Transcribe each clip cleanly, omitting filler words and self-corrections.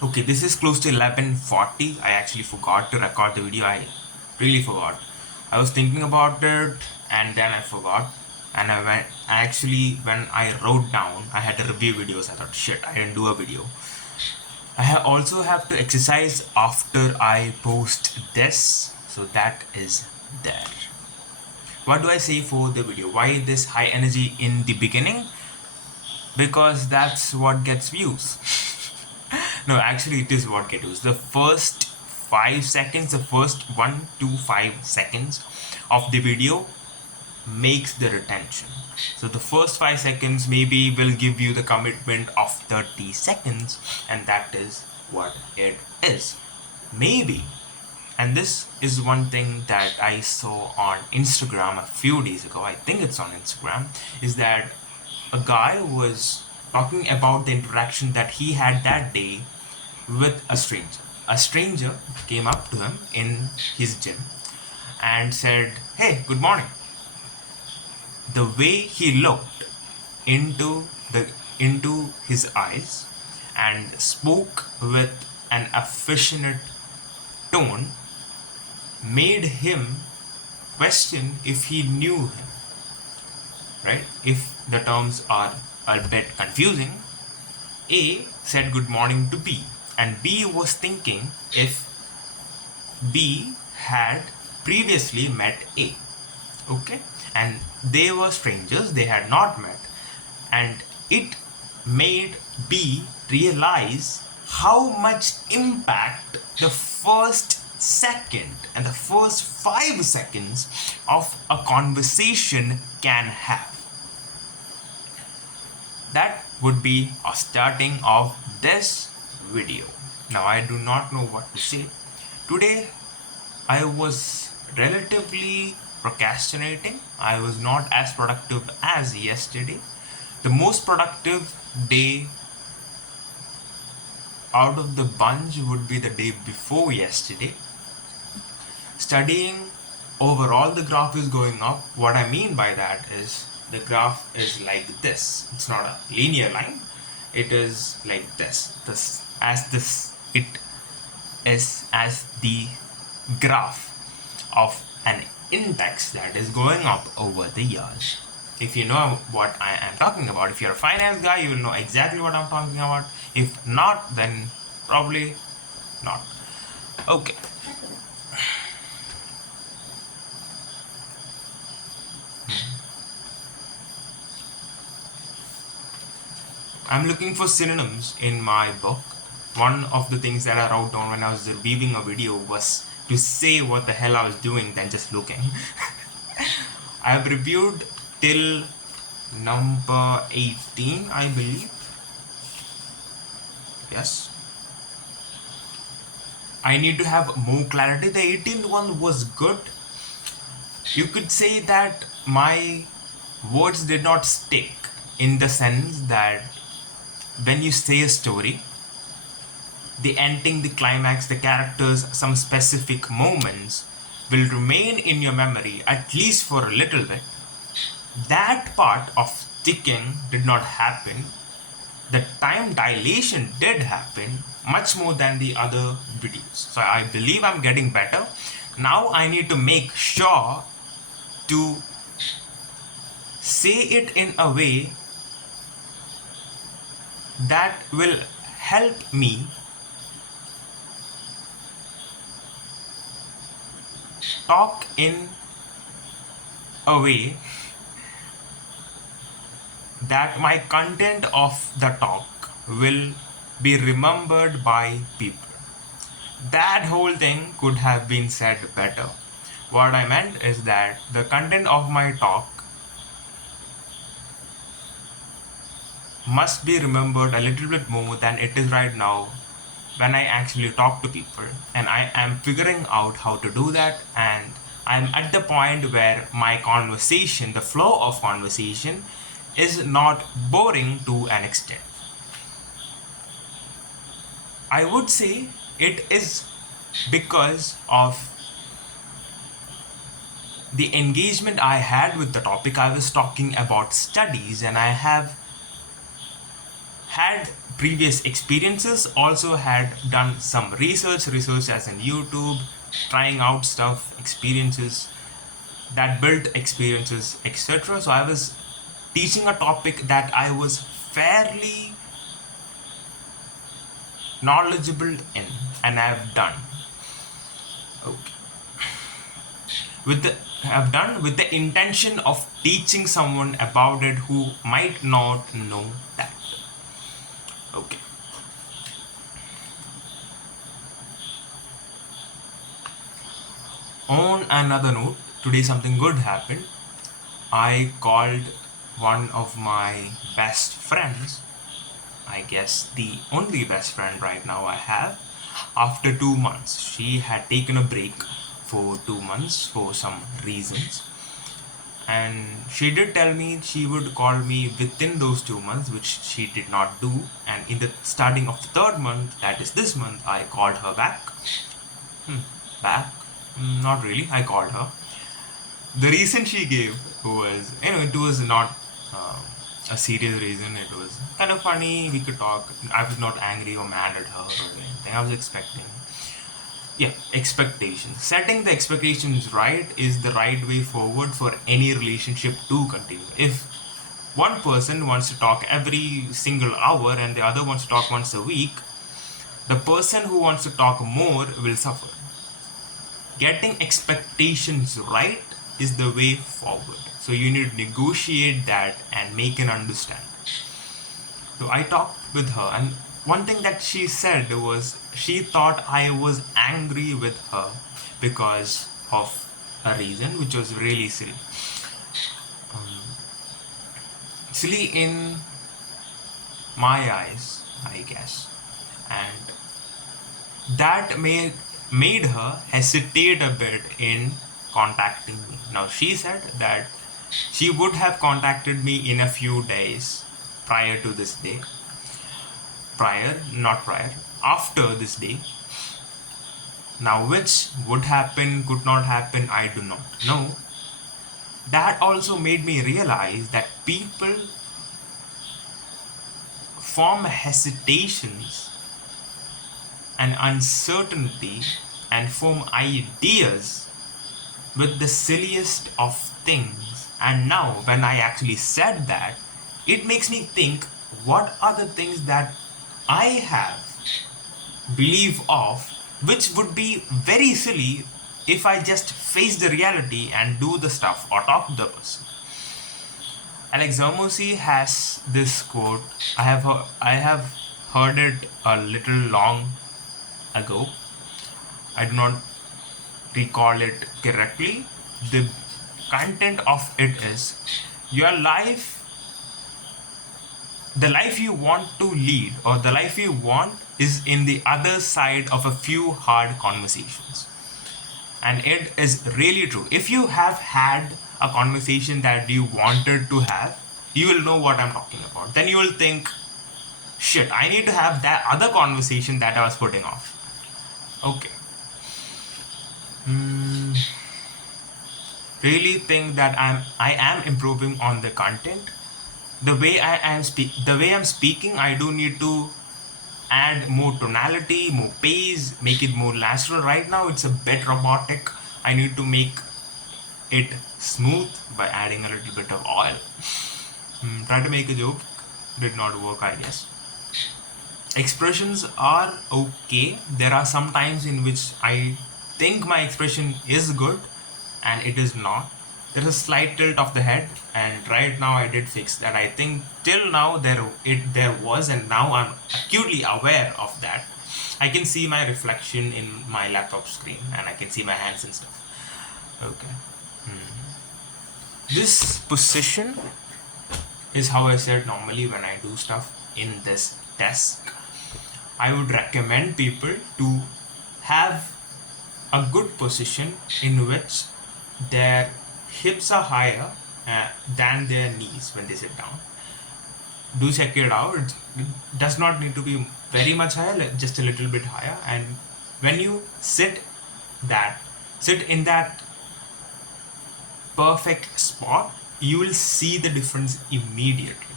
Okay, this is close to 11:40. I actually forgot to record the video. I really forgot. I was thinking about it and then I forgot. And when I wrote down, I had to review videos. I thought, shit, I didn't do a video. Also have to exercise after I post this, so that is there. What do I say for the video? Why this high energy in the beginning? Because that's what gets views. No, actually, it is what gets views. The first 5 seconds, the first 1 to 5 seconds of the video makes the retention. So the first 5 seconds maybe will give you the commitment of 30 seconds, and that is what it is. Maybe. And this is one thing that I saw on Instagram a few days ago. I think it's on Instagram. Is that a guy was talking about the interaction that he had that day with a stranger. A stranger came up to him in his gym and said, "Hey, good morning." The way he looked into his eyes and spoke with an affectionate tone made him question if he knew him, right? If the terms are a bit confusing, A said good morning to B, and B was thinking if B had previously met A. Okay? And they were strangers, they had not met, and it made B realize how much impact the first second and the first 5 seconds of a conversation can have. That would be a starting of this video. Now I do not know what to say. Today I was relatively procrastinating. I was not as productive as yesterday. The most productive day out of the bunch would be the day before yesterday. Studying overall, the graph is going up. What I mean by that is the graph is like this. It's not a linear line. It is like this. It is as the graph of an index that is going up over the years. If you know what I am talking about, if you're a finance guy, you will know exactly what I'm talking about. If not, then probably not. Okay. I'm looking for synonyms in my book. One of the things that I wrote down when I was reviewing a video was to say what the hell I was doing than just looking. I have reviewed till number 18, I believe. Yes. I need to have more clarity. The 18th one was good. You could say that my words did not stick, in the sense that when you say a story, the ending, the climax, the characters, some specific moments will remain in your memory at least for a little bit. That part of sticking did not happen. The time dilation did happen much more than the other videos. So I believe I'm getting better. Now I need to make sure to say it in a way that will help me talk in a way that my content of the talk will be remembered by people. That whole thing could have been said better. What I meant is that the content of my talk must be remembered a little bit more than it is right now when I actually talk to people, and I am figuring out how to do that, and I'm at the point where my conversation, the flow of conversation, is not boring to an extent. I would say it is because of the engagement I had with the topic. I was talking about studies, and I have had previous experiences, also had done some research as in YouTube, trying out stuff, experiences that built experiences, etc. So I was teaching a topic that I was fairly knowledgeable in, and I've done. Okay. Have done with the intention of teaching someone about it who might not know that. Okay. On another note, today something good happened. I called one of my best friends, I guess the only best friend right now I have, after 2 months. She had taken a break for 2 months for some reasons, and she did tell me she would call me within those 2 months, which she did not do. And in the starting of the third month, that is this month, I called her back. Back? Not really. I called her. The reason she gave was, it was not a serious reason. It was kind of funny. We could talk. I was not angry or mad at her or anything. I was expecting. Yeah, expectations. Setting the expectations right is the right way forward for any relationship to continue. If one person wants to talk every single hour and the other wants to talk once a week, the person who wants to talk more will suffer. Getting expectations right is the way forward. So you need to negotiate that and make an understanding. So I talked with her, and one thing that she said was she thought I was angry with her because of a reason which was really silly. Silly in my eyes, I guess. And that made her hesitate a bit in contacting me. Now, she said that she would have contacted me in a few days prior to this day. After this day. Now, which would happen, could not happen, I do not know. That also made me realize that people form hesitations and uncertainty and form ideas with the silliest of things. And now, when I actually said that, it makes me think, what are the things that I have belief of which would be very silly if I just face the reality and do the stuff or talk to the person. Alex Hormozi has this quote. I have heard it a little long ago. I do not recall it correctly. The content of it is, your life, the life you want to lead or the life you want is in the other side of a few hard conversations. And it is really true. If you have had a conversation that you wanted to have, you will know what I'm talking about. Then you will think, shit, I need to have that other conversation that I was putting off. Okay. Really think that I am improving on the content. The way I'm speaking, I do need to add more tonality, more pace, make it more natural. Right now it's a bit robotic. I need to make it smooth by adding a little bit of oil. Try to make a joke, did not work, I guess. Expressions are okay. There are some times in which I think my expression is good and it is not. There's a slight tilt of the head, and right now I did fix that. I think till now there was, and now I'm acutely aware of that. I can see my reflection in my laptop screen and I can see my hands and stuff. Okay. This position is how I said normally when I do stuff in this desk. I would recommend people to have a good position in which their hips are higher than their knees when they sit down. Do check it out. It does not need to be very much higher, just a little bit higher. And when you sit in that perfect spot, you will see the difference immediately.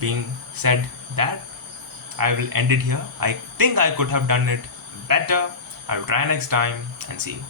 Being said that, I will end it here. I think I could have done it better. I'll try next time and see you.